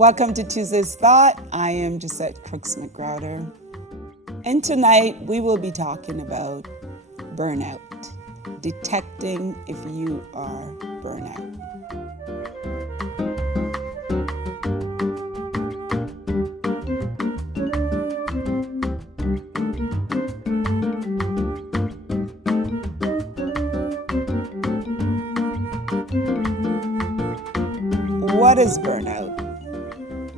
Welcome to Tuesday's Thought. I am Jassett Crooks McGrowder. And tonight we will be talking about burnout, detecting if you are burnout. What is burnout?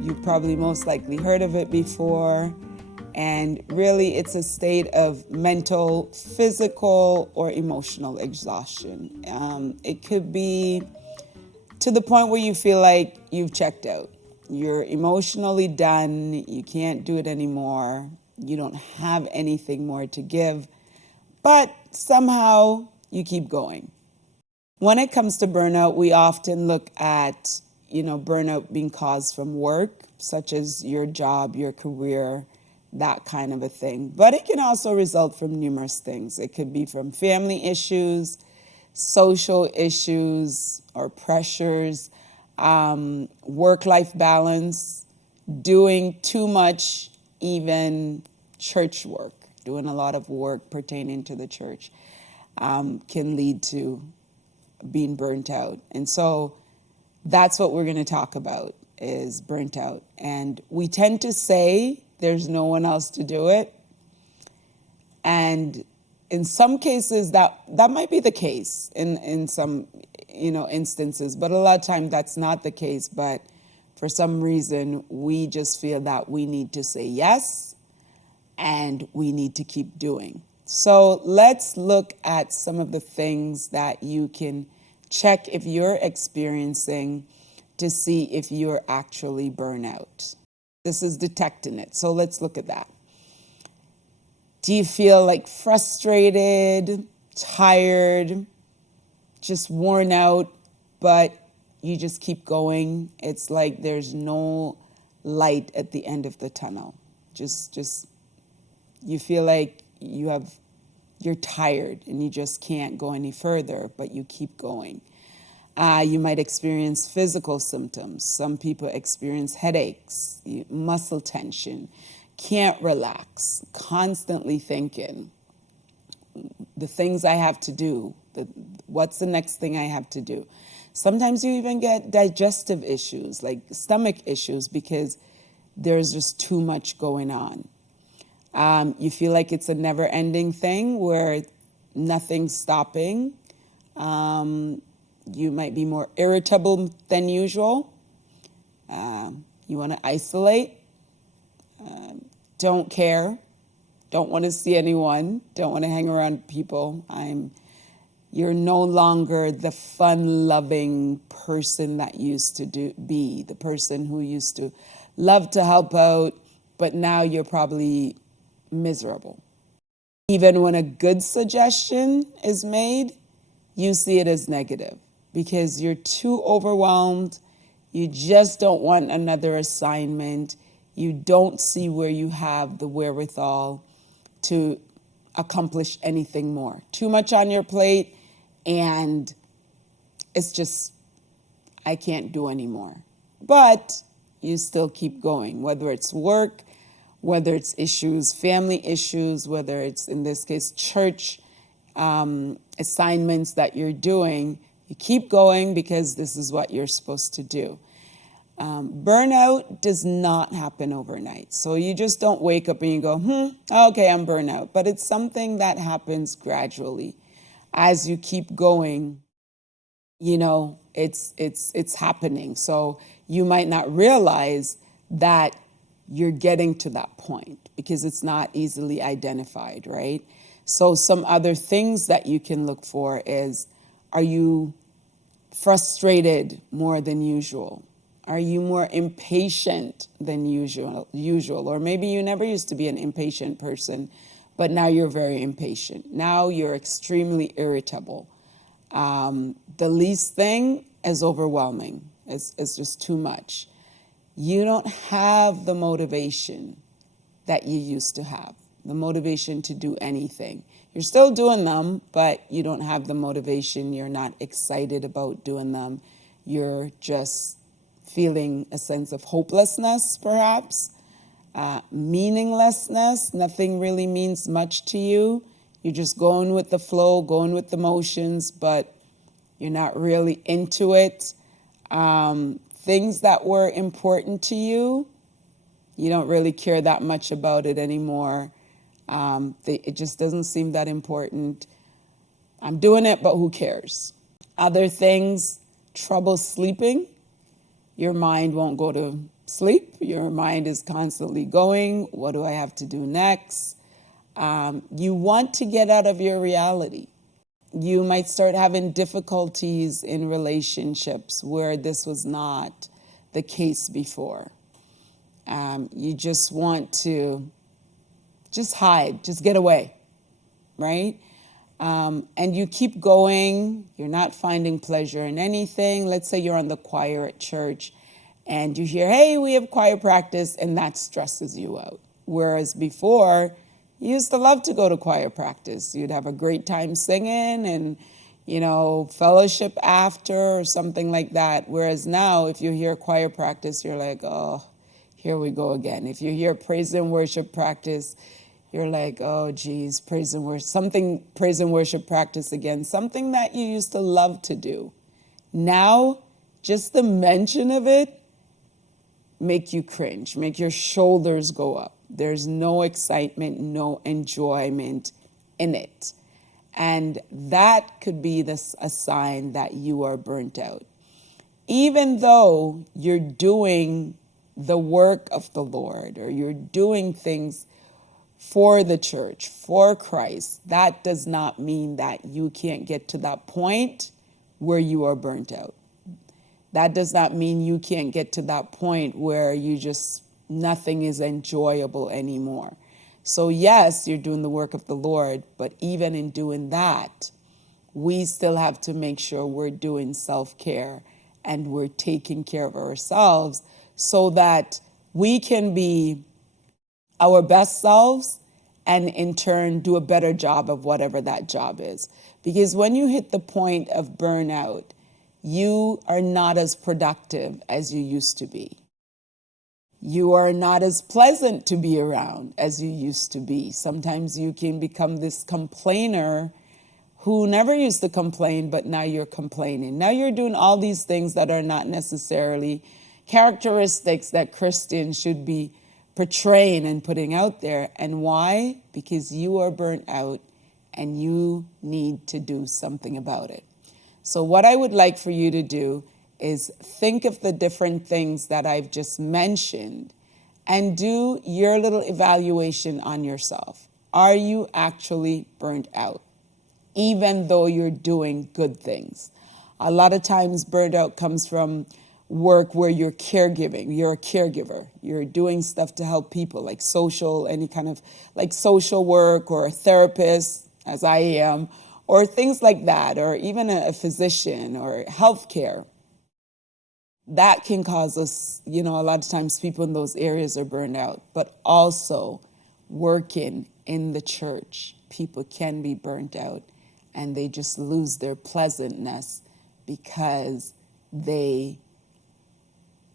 You've probably most likely heard of it before, and really it's a state of mental, physical, or emotional exhaustion. It could be to the point where you feel like you've checked out. You're emotionally done, you can't do it anymore, you don't have anything more to give, but somehow you keep going. When it comes to burnout, we often look at burnout being caused from work, such as your job, your career, that kind of a thing. But it can also result from numerous things. It could be from family issues, social issues or pressures, work-life balance, doing too much, even church work, doing a lot of work pertaining to the church can lead to being burnt out. And so that's what we're going to talk about, is burnt out. And we tend to say there's no one else to do it. And in some cases, that might be the case in some instances, but a lot of times that's not the case. But for some reason, we just feel that we need to say yes and we need to keep doing. So let's look at some of the things that you can check if you're experiencing to see if you're actually burnout. This is detecting it. So let's look at that. Do you feel like frustrated, tired, just worn out, but you just keep going? It's like there's no light at the end of the tunnel. Just you feel like you're tired and you just can't go any further, but you keep going. You might experience physical symptoms. Some people experience headaches, muscle tension, can't relax, constantly thinking, the things I have to do, what's the next thing I have to do. Sometimes you even get digestive issues, like stomach issues, because there's just too much going on. You feel like it's a never-ending thing where nothing's stopping. You might be more irritable than usual. You want to isolate. Don't care. Don't want to see anyone. Don't want to hang around people. You're no longer the fun-loving person that used to be, the person who used to love to help out, but now you're probably miserable. Even when a good suggestion is made, you see it as negative because you're too overwhelmed. You just don't want another assignment. You don't see where you have the wherewithal to accomplish anything more. Too much on your plate, and it's just, I can't do anymore. But you still keep going, whether it's work, whether it's issues, family issues, whether it's, in this case, church assignments that you're doing. You keep going because this is what you're supposed to do. Burnout does not happen overnight. So you just don't wake up and you go, okay, I'm burnout. But it's something that happens gradually. As you keep going, it's happening. So you might not realize that you're getting to that point because it's not easily identified, right? So some other things that you can look for is, are you frustrated more than usual? Are you more impatient than usual? Or maybe you never used to be an impatient person, but now you're very impatient. Now you're extremely irritable. The least thing is overwhelming. It's just too much. You don't have the motivation that you used to have, the motivation to do anything. You're still doing them, but you don't have the motivation. You're not excited about doing them. You're just feeling a sense of hopelessness, perhaps, meaninglessness. Nothing really means much to you. You're just going with the flow, going with the motions, but you're not really into it. Things that were important to you, you don't really care that much about it anymore. It just doesn't seem that important. I'm doing it, but who cares? Other things, trouble sleeping. Your mind won't go to sleep. Your mind is constantly going. What do I have to do next? You want to get out of your reality. You might start having difficulties in relationships where this was not the case before. You just want to just hide, just get away, right? And you keep going. You're not finding pleasure in anything. Let's say you're on the choir at church and you hear, hey, we have choir practice, and that stresses you out. Whereas before, you used to love to go to choir practice. You'd have a great time singing and, fellowship after or something like that. Whereas now, if you hear choir practice, you're like, oh, here we go again. If you hear praise and worship practice, you're like, oh, geez, praise and worship practice again. Something that you used to love to do. Now, just the mention of it make you cringe, make your shoulders go up. There's no excitement, no enjoyment in it. And that could be a sign that you are burnt out. Even though you're doing the work of the Lord or you're doing things for the church, for Christ, that does not mean that you can't get to that point where you are burnt out. That does not mean you can't get to that point where nothing is enjoyable anymore. So yes, you're doing the work of the Lord, but even in doing that, we still have to make sure we're doing self-care and we're taking care of ourselves so that we can be our best selves and in turn do a better job of whatever that job is. Because when you hit the point of burnout, you are not as productive as you used to be. You are not as pleasant to be around as you used to be. Sometimes you can become this complainer who never used to complain, but now you're complaining. Now you're doing all these things that are not necessarily characteristics that Christians should be portraying and putting out there. And why? Because you are burnt out and you need to do something about it. So what I would like for you to do is think of the different things that I've just mentioned and do your little evaluation on yourself. Are you actually burnt out, even though you're doing good things? A lot of times burnt out comes from work where you're caregiving. You're a caregiver. You're doing stuff to help people, like any kind of like social work, or a therapist, as I am, or things like that, or even a physician or healthcare. That can cause us, a lot of times people in those areas are burned out, but also working in the church, people can be burnt out and they just lose their pleasantness because they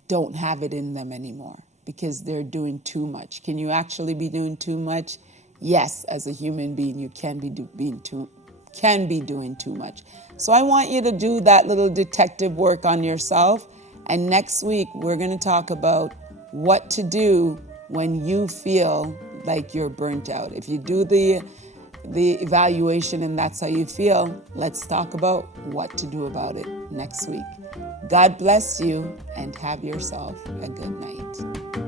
don't have it in them anymore because they're doing too much. Can you actually be doing too much? Yes, as a human being, you can be doing too much. So I want you to do that little detective work on yourself. And next week, we're going to talk about what to do when you feel like you're burnt out. If you do the evaluation and that's how you feel, let's talk about what to do about it next week. God bless you and have yourself a good night.